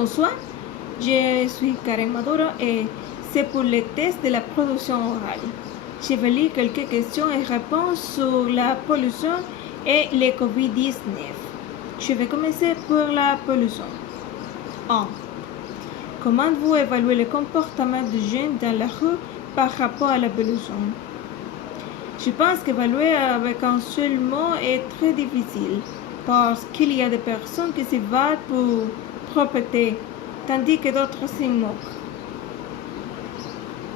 Bonsoir, je suis Karen Maduro et c'est pour le test de la production orale. Je vais lire quelques questions et réponses sur la pollution et le COVID-19. Je vais commencer par la pollution. 1. Comment vous évaluez le comportement des jeunes dans la rue par rapport à la pollution? Je pense qu'évaluer avec un seul mot est très difficile parce qu'il y a des personnes qui se battent pour propreté, tandis que d'autres s'y moquent.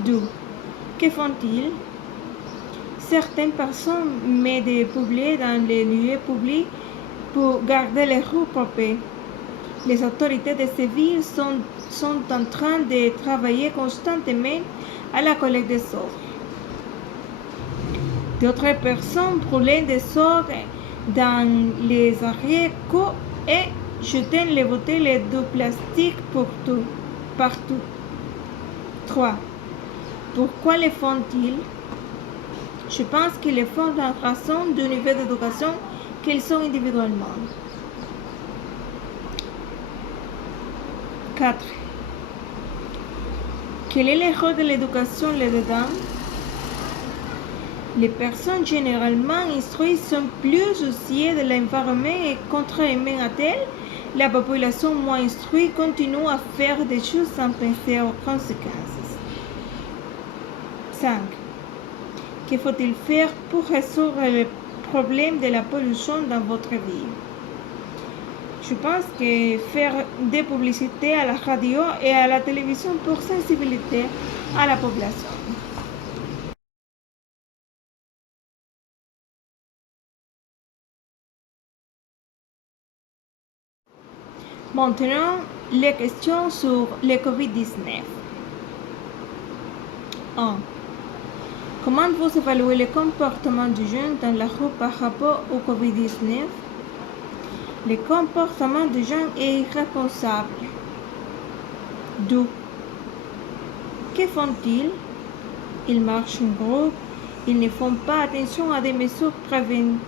2. Que font-ils? Certaines personnes mettent des poubelles dans les lieux publics pour garder les rues propres. Les autorités de ces villes sont en train de travailler constamment à la collecte des sorts. D'autres personnes brûlent des sorts dans les arrière-cours et jettent les bouteilles de plastique partout. 3. Pourquoi le font-ils? Je pense qu'ils le font en raison du niveau d'éducation qu'ils ont individuellement. 4. Quel est le rôle de l'éducation là-dedans? Les personnes généralement instruites sont plus souciées de l'environnement et contrairement à elles, la population moins instruite continue à faire des choses sans penser aux conséquences. 5. Que faut-il faire pour résoudre le problème de la pollution dans votre vie? Je pense que faire des publicités à la radio et à la télévision pour sensibiliser à la population. Maintenant, les questions sur le COVID-19. 1. Comment vous évaluez le comportement du jeune dans la rue par rapport au COVID-19? Le comportement des jeunes est irresponsable. 2. Que font-ils? Ils marchent en groupe, ils ne font pas attention à des mesures préventives.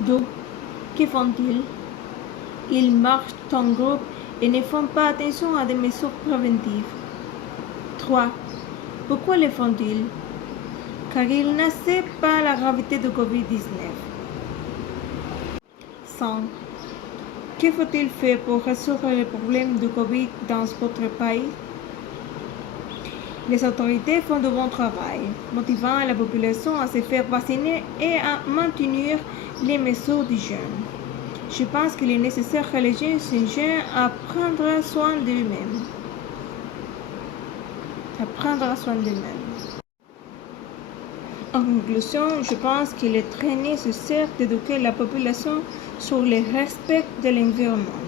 2. Que font-ils? Ils marchent en groupe et ne font pas attention à des mesures préventives. 3. Pourquoi le font-ils? Car ils n'acceptent pas la gravité du COVID-19. 5. Que faut-il faire pour résoudre le problème du COVID dans votre pays? Les autorités font du bon travail, motivant la population à se faire vacciner et à maintenir les mesures d'hygiène. Je pense qu'il est nécessaire que les jeunes s'ingénient à prendre soin d'eux-mêmes. En conclusion, je pense qu'il est très nécessaire d'éduquer la population sur le respect de l'environnement.